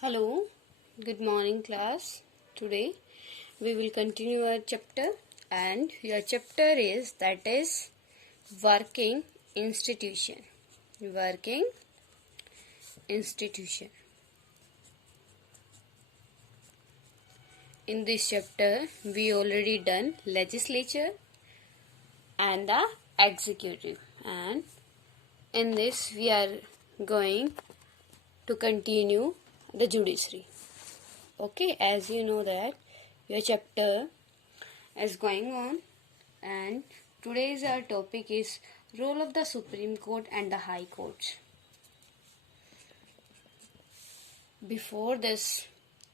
Hello, good morning class. Today we will continue our chapter and your chapter is working institution. Working institution. In this chapter we already done legislature and the executive, and in this we are going to continue the judiciary. Okay, as you know that your chapter is going on, and today's our topic is role of the Supreme Court and the High Courts. Before this,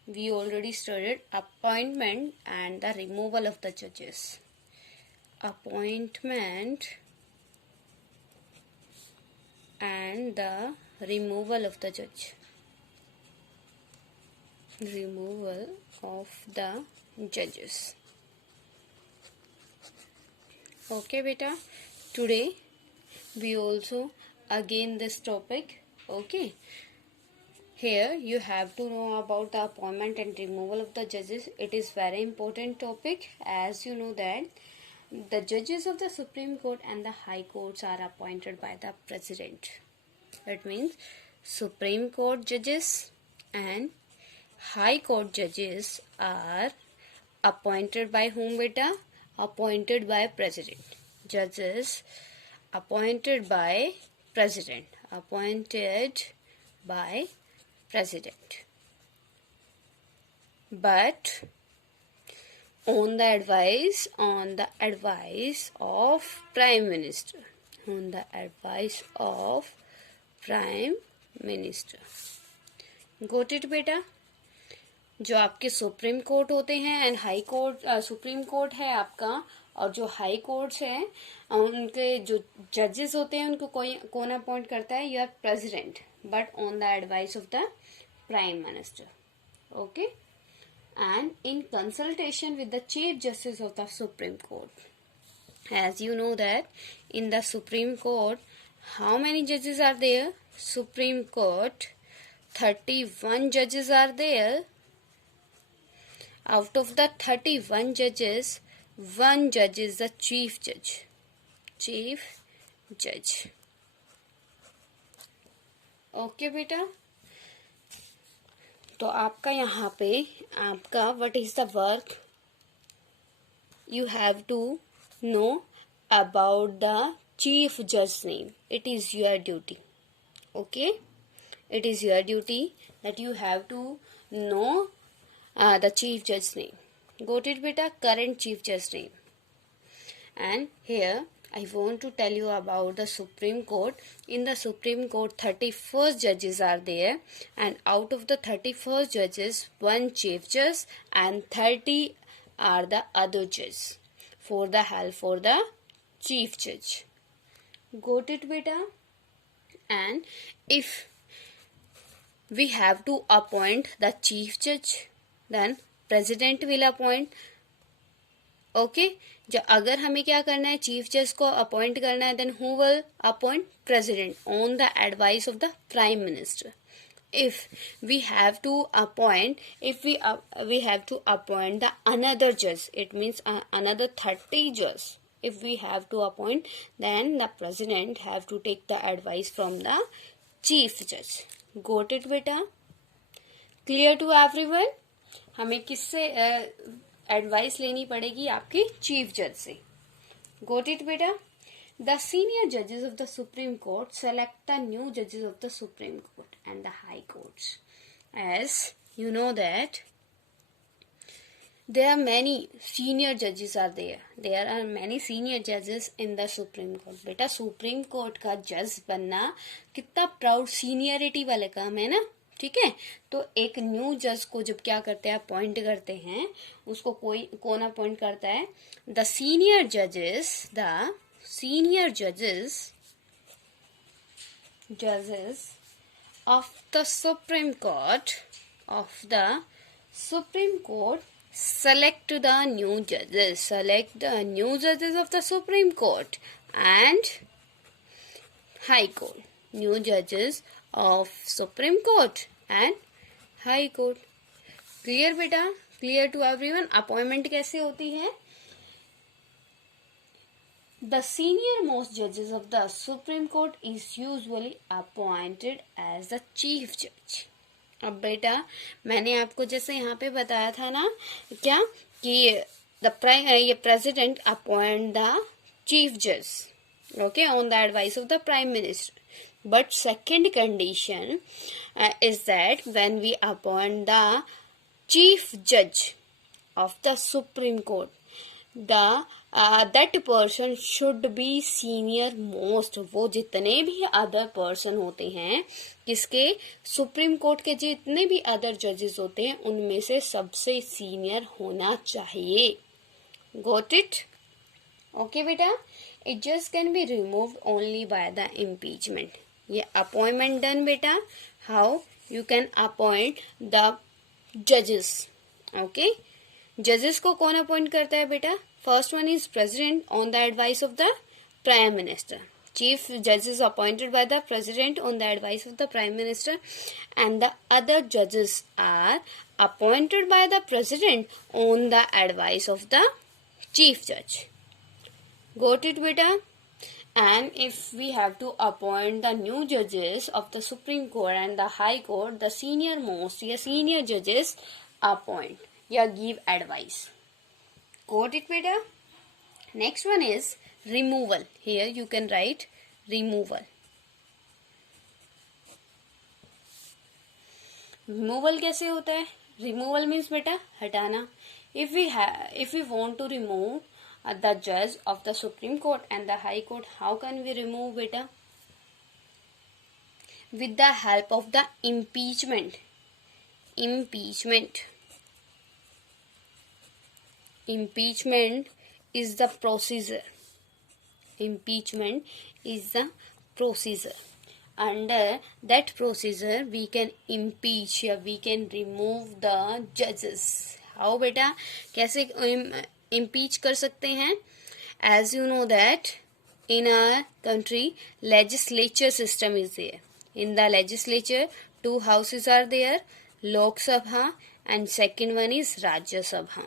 we already studied appointment and the removal of the judges. Appointment and the removal of the judge. Removal of the judges. Okay beta, today we also again this topic. Okay, here you have to know about the appointment and removal of the judges. It is very important topic, as you know that the judges of the Supreme Court and the High Courts are appointed by the President. That means Supreme Court judges and High Court judges are appointed by whom beta? Appointed by President. Judges appointed by President. Appointed by President. But on the advice of Prime Minister. On the advice of Prime Minister. Got it beta? जो आपके supreme court होते हैं and high court, supreme court है आपका, और जो high courts हैं उनके जो जजेस होते हैं उनको कौन अपॉइंट करता है? Your president, but on the advice of the prime minister. Okay, and in consultation with the chief justice of the supreme court. As you know that in the supreme court how many जजेस are there? Supreme court 31 judges are there. Out of the 31 judges, one judge is the chief judge. Chief judge. Okay बेटा, तो आपका यहाँ पे आपका what is the work? You have to know about the chief judge's name. It is your duty. Okay, it is your duty that you have to know the chief judge's name. Got it beta? Current chief judge's name. And here I want to tell you about the Supreme Court. In the Supreme Court 31st judges are there, and out of the 31st judges one chief judge and 30 are the other judges for the help for the chief judge. Got it beta? And if we have to appoint the chief judge, then president will appoint. Okay, जो अगर हमें क्या करना है, chief जज को appoint करना है, then who will appoint? President on the advice of the prime minister. If we have to appoint, we have to appoint the another judge, it means another 30 judges. If we have to appoint, then the president have to take the advice from the chief judge. Got it beta? Clear to everyone? हमें किससे advice लेनी पड़ेगी? आपके chief जज से. Got it बेटा? The senior judges of the Supreme Court select the new judges of the Supreme Court and the High Courts. As you know that there are many senior judges are there. There are many senior judges in the Supreme Court. बेटा Supreme Court का जज बनना कितना proud seniority वाले काम है ना. ठीक है, तो एक न्यू जज को जब क्या करते हैं, अपॉइंट करते हैं, उसको कौन अपॉइंट करता है? द सीनियर जजेस of the supreme court select the new judges of the Supreme Court and High Court. New judges of Supreme Court and high court. Clear बेटा, क्लियर टू एवरीवन। अपॉइंटमेंट कैसे होती है? The senior most judges of the Supreme Court is usually appointed as the chief judge. अब बेटा मैंने आपको जैसे यहाँ पे बताया था ना क्या कि ये प्रेसिडेंट अपॉइंट द चीफ जज, okay, on the advice of the prime minister. But second condition is that when we appoint the chief judge of the Supreme Court, the that person should be senior most. वो जितने भी other person होते हैं किसके, supreme court के जितने भी other जजेस होते हैं उनमें से सबसे सीनियर होना चाहिए। Got it? ओके बेटा। It just can be removed only by the impeachment. ये अपॉइंटमेंट डन बेटा। How you can appoint the जजेस। ओके, जजेस को कौन अपॉइंट करता है बेटा? First one is president on the advice of the prime minister. Chief judges appointed by the president on the advice of the prime minister, and the other judges are appointed by the president on the advice of the chief judge. Got it beta? And if we have to appoint the new judges of the Supreme Court and the High Court, the senior judges appoint या give advice. Got it beta? Next one is removal. Here you can write removal. Removal कैसे होता है? Removal means बेटा हटाना. If we want to remove the judge of the Supreme Court and the High Court, how can we remove beta? With the help of the impeachment. Impeachment is the procedure. Under that procedure we can impeach या we can remove the judges. How बेटा कैसे impeach कर सकते हैं? As you know that in our country legislature system is there. In the legislature 2 houses are there, Lok Sabha and second one is Rajya Sabha.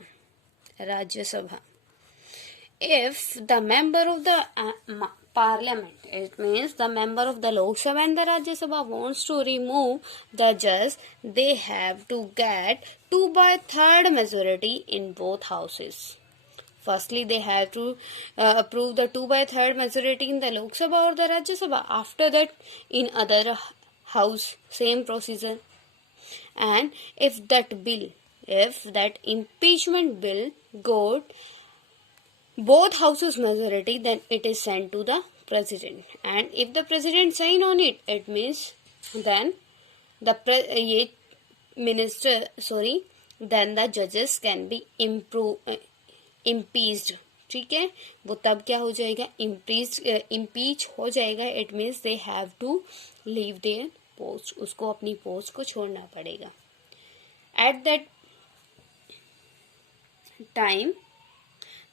If the member of the parliament, it means the member of the Lok Sabha and the Rajya Sabha wants to remove the judge, they have to get 2/3 majority in both houses. Firstly, they have to approve the 2/3 majority in the Lok Sabha or the Rajya Sabha. After that, in other house, same procedure. And if that impeachment bill got both houses majority, then it is sent to the president. And if the president sign on it, it means then then the judges can be impeached. ठीक है, वो तब क्या हो जाएगा? impeach हो जाएगा. It means they have to leave their post. उसको अपनी पोस्ट को छोड़ना पड़ेगा. At that time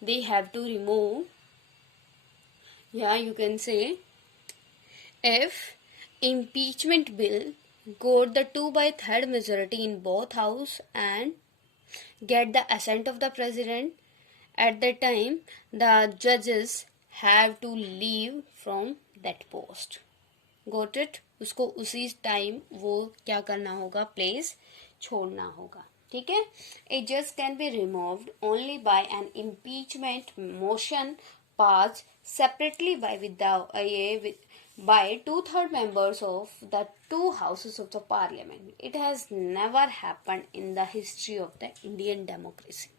they have to remove, you can say, if impeachment bill got the 2/3 majority in both house and get the assent of the president, at that time the judges have to leave from that post. Got it? उसको उसी time वो क्या करना होगा? Place छोड़ना होगा. ठीक है. A judge can be removed only by an impeachment motion passed separately by 2/3 members of the 2 houses of the parliament. It has never happened in the history of the Indian democracy.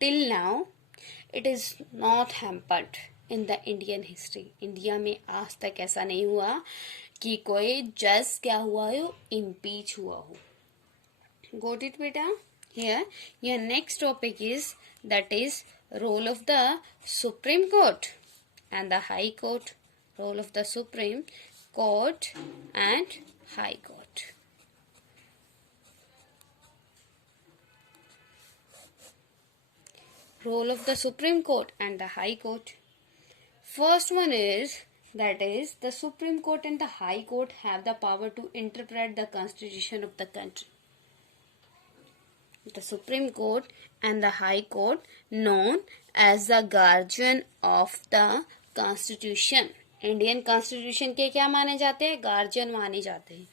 Till now, it is not happened in the Indian history. India में आज तक ऐसा नहीं हुआ कि कोई जज क्या हुआ हो, impeach हुआ हो. Got it beta? Here your next topic is role of the Supreme Court and the High Court. Role of the Supreme Court and High Court. Role of the Supreme Court and the High Court. First one is That is, the Supreme Court and the High Court have the power to interpret the constitution of the country. The Supreme Court and the High Court, known as the guardian of the Constitution. Indian Constitution के क्या माने जाते हैं? Guardian माने जाते हैं.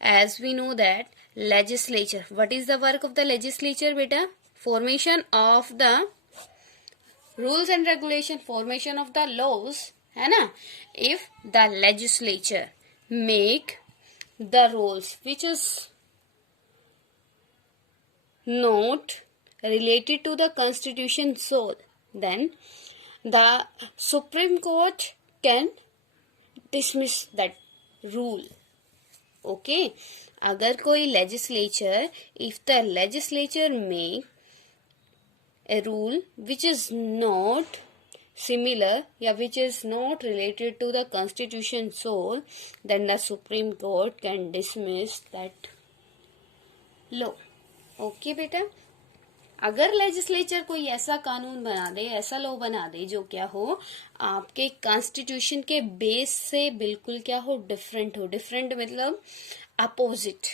As we know that legislature, what is the work of the legislature बेटा? Formation of the rules and regulation, formation of the laws, है ना? If the legislature make the rules which is not related to the constitution, so then the Supreme Court can dismiss that rule. Okay, अगर कोई legislature, if the legislature make a rule which is not similar या which is not related to the constitution, so then the Supreme Court can dismiss that law. Okay बेटा, अगर legislature कोई ऐसा कानून बना दे, ऐसा लॉ बना दे जो क्या हो, आपके कॉन्स्टिट्यूशन के बेस से बिल्कुल क्या हो, डिफरेंट हो. डिफरेंट मतलब अपोजिट.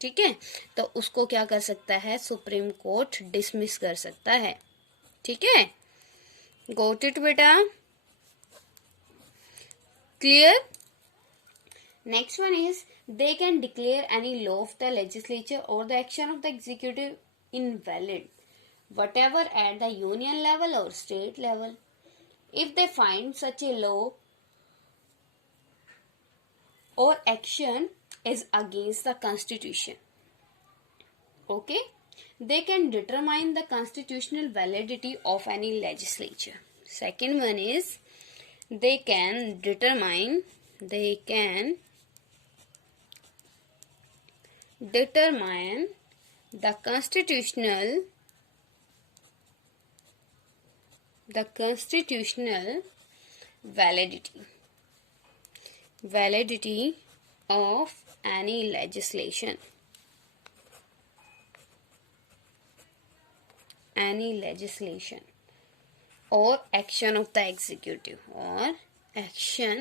ठीक है, तो उसको क्या कर सकता है? सुप्रीम कोर्ट डिसमिस कर सकता है. ठीक है, गॉट इट बेटा? Clear? Next one is, they can declare any law of the legislature or the action of the executive invalid, whatever at the union level or state level, if they find such a law or action is against the constitution. Okay, they can determine the constitutional validity of any legislature. Second one is, they can determine the constitutional validity of any legislation or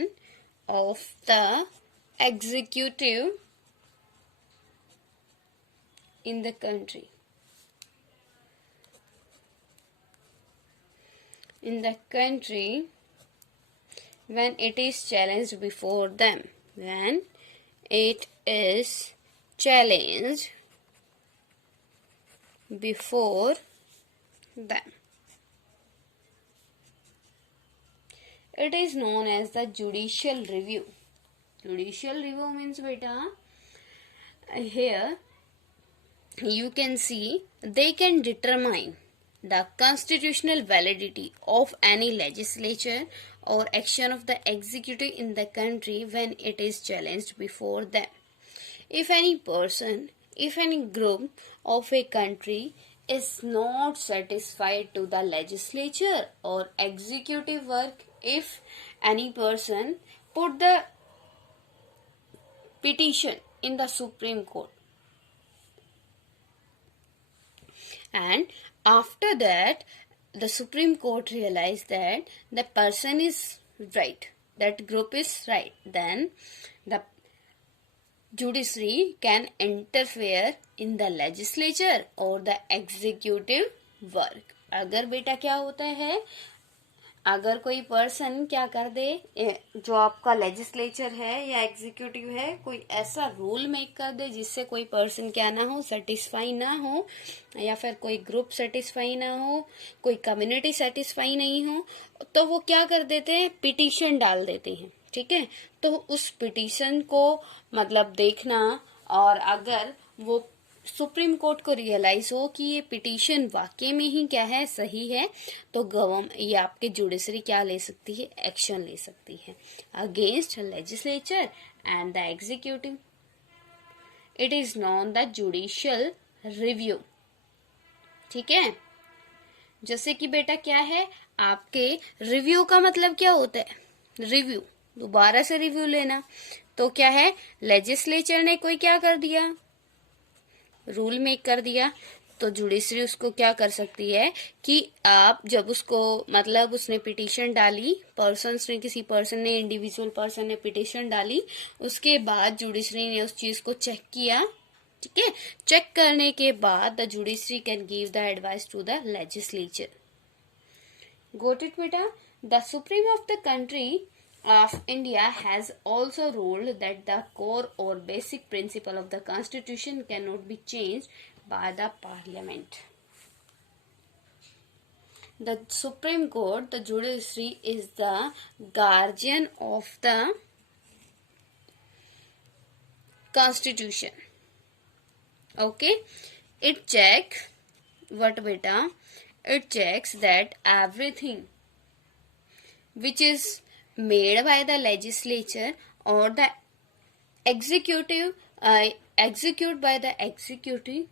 action of the executive in the country. When it is challenged before them. It is known as the judicial review. Judicial review means beta, here you can see, they can determine the constitutional validity of any legislature or action of the executive in the country when it is challenged before them. If any person, if any group of a country is not satisfied to the legislature or executive work, if any person put the petition in the Supreme Court, and after that the Supreme Court realized that the person is right, that group is right, then the judiciary can interfere in the legislature or the executive work. अगर बेटा क्या होता है, अगर कोई person क्या कर दे, जो आपका लेजिस्लेचर है या एग्जीक्यूटिव है, कोई ऐसा रूल मेक कर दे जिससे कोई पर्सन क्या ना हो, सेटिस्फाई ना हो, या फिर कोई ग्रुप सेटिस्फाई ना हो, कोई कम्युनिटी सेटिस्फाई नहीं हो, तो वो क्या कर देते हैं, पिटीशन डाल देते हैं. ठीक है, तो उस पिटीशन को मतलब देखना, और अगर वो सुप्रीम कोर्ट को रियलाइज हो कि ये पिटीशन वाकई में ही क्या है, सही है, तो ये आपके जुडिशरी क्या ले सकती है, एक्शन ले सकती है against legislature and the executive. It is known the judicial review. ठीक है, जैसे कि बेटा क्या है, आपके रिव्यू का मतलब क्या होता है, रिव्यू, दोबारा से रिव्यू लेना. तो क्या है, लेजिस्लेचर ने कोई क्या कर दिया, रूल मेक कर दिया, तो जुडिशरी उसको क्या कर सकती है कि आप जब उसको मतलब उसने पिटीशन डाली, पर्सन्स ने, किसी पर्सन ने, इंडिविजुअल पर्सन ने पिटीशन डाली, उसके बाद जुडिशरी ने उस चीज को चेक किया, ठीक है, चेक करने के बाद the judiciary can give the advice to the legislature. Got it, beta? The Supreme of the country of India has also ruled that the core or basic principle of the Constitution cannot be changed by the Parliament. The Supreme Court, the judiciary, is the guardian of the Constitution. Okay, it checks what, beta? It checks that everything which is made by the legislature or the executive, execute by the executive,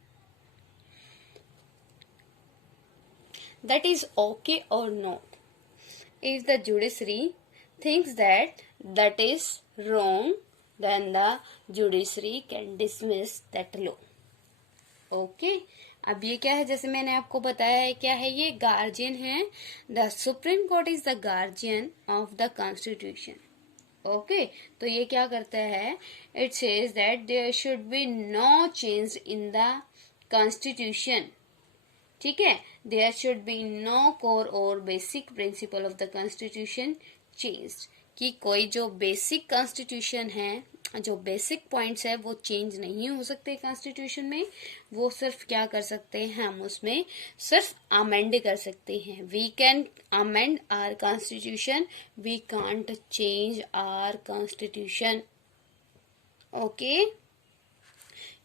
that is okay or not. If the judiciary thinks that that is wrong, then the judiciary can dismiss that law. Okay. अब ये क्या है, जैसे मैंने आपको बताया है, क्या है ये, गार्जियन है. The supreme court is the guardian of the constitution. Okay, तो ये क्या करता है, it says that there should be no change in the constitution. ठीक है, there should be no core or basic principle of the constitution changed, कि कोई जो बेसिक कॉन्स्टिट्यूशन है, जो बेसिक पॉइंट्स है, वो चेंज नहीं हो सकते कॉन्स्टिट्यूशन में. वो सिर्फ क्या कर सकते हैं, हम उसमें सिर्फ अमेंड कर सकते हैं. We can amend our constitution, we can't change our constitution. Okay,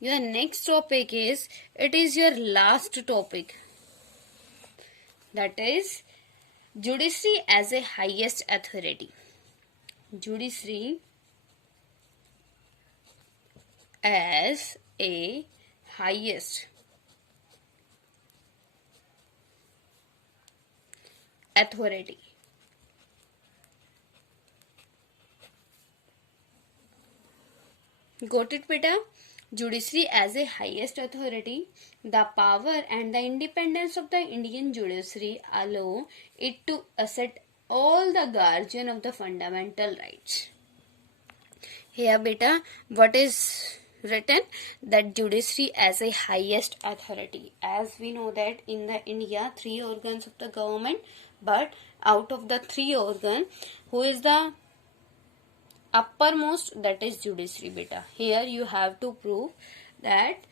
your next topic is, it is your last topic, that is judiciary as a highest authority. Judiciary as a highest authority. Got it, beta? Judiciary as a highest authority, the power and the independence of the Indian judiciary allow it to assert all the guardian of the fundamental rights. Here, beta, what is written, that judiciary as a highest authority. As we know that in the India, 3 organs of the government, but out of the 3 organ, who is the uppermost, that is judiciary, beta. Here you have to prove that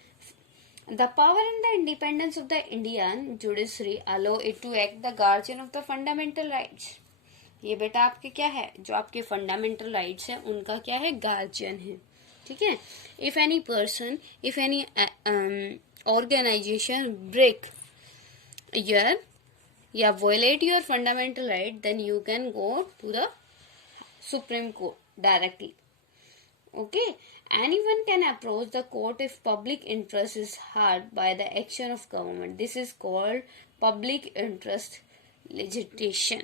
the power and the independence of the Indian judiciary allow it to act the guardian of the fundamental rights. ये बेटा आपके क्या है, जो आपके fundamental rights हैं उनका क्या है, गार्जियन है. ठीक है, if any person, if any organisation break your या violate your fundamental right, then you can go to the supreme court directly. Okay, anyone can approach the court if public interest is hurt by the action of government. This is called public interest litigation.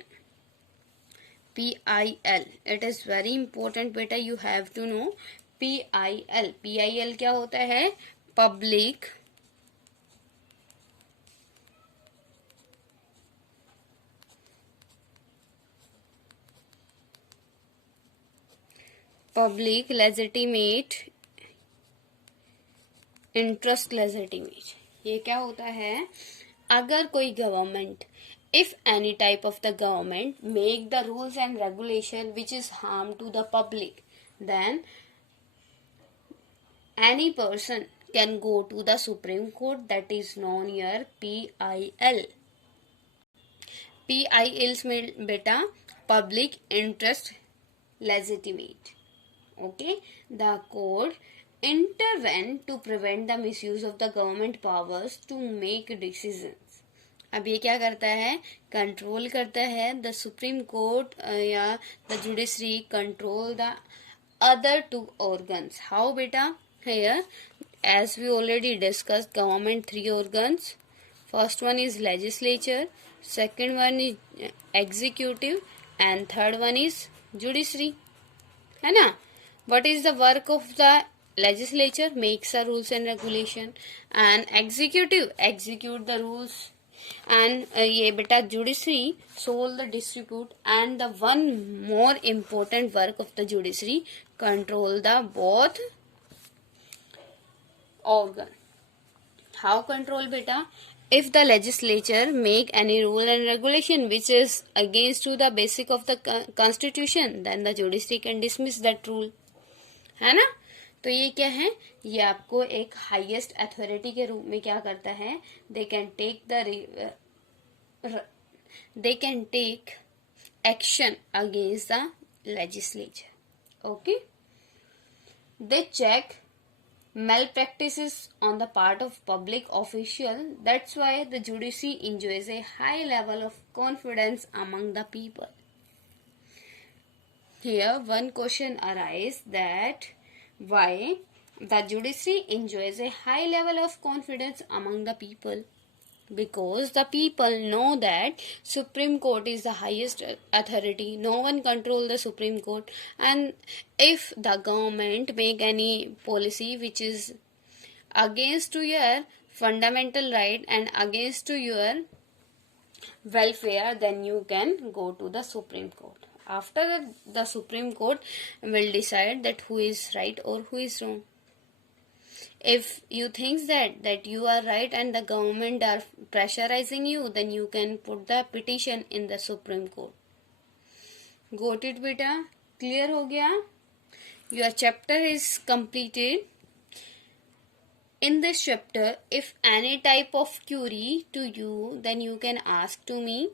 PIL. It is very important, beta. You have to know PIL. PIL क्या होता है, public legitimate interest legitimate. ये क्या होता है, अगर कोई government, if any type of the government make the rules and regulation which is harm to the public, then any person can go to the Supreme Court, that is known here PIL. PILs में बेटा public interest legitimate. Okay, the court intervene to prevent the misuse of the government powers to make decisions. अब ये क्या करता है, control करता है. The supreme court या the judiciary control the other 2 organs. How बेटा, here as we already discussed, government 3 organs. First one is legislature, second one is executive, and third one is judiciary. है ना. What is the work of the legislature makes the rules and regulation, and executive execute the rules, and ये बेटा judiciary solve the dispute, and the one more important work of the judiciary control the both organ. How control beta? If the legislature make any rule and regulation which is against to the basic of the constitution, then the judiciary can dismiss that rule. है ना? तो ये क्या है? ये आपको एक highest authority के रूप में क्या करता है? They can take action against the legislature. Okay? They check malpractices on the part of public official. That's why the judiciary enjoys a high level of confidence among the people. Here one question arises that why the judiciary enjoys a high level of confidence among the people. Because the people know that Supreme Court is the highest authority. No one control the Supreme Court. And if the government make any policy which is against to your fundamental right and against to your welfare, then you can go to the Supreme Court. After the Supreme Court will decide that who is right or who is wrong. If you think that you are right and the government are pressurizing you, then you can put the petition in the Supreme Court. Got it beta? Clear हो गया? Your chapter is completed. In this chapter, if any type of query to you, then you can ask to me.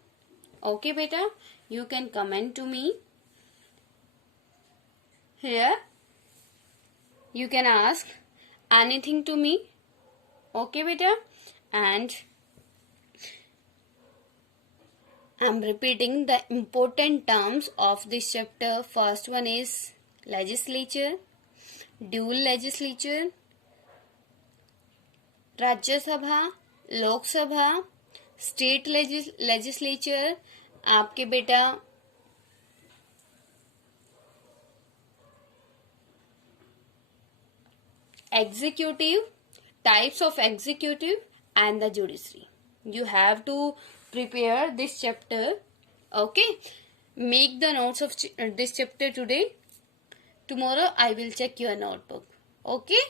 Okay beta? You can comment to me. Here, you can ask anything to me. Okay beta? And I'm repeating the important terms of this chapter. First one is legislature, dual legislature, Rajya Sabha, Lok Sabha, state legislature. आपके बेटा executive, types of executive, and the judiciary. You have to prepare this chapter. Okay, make the notes of this chapter today. Tomorrow I will check your notebook. Okay.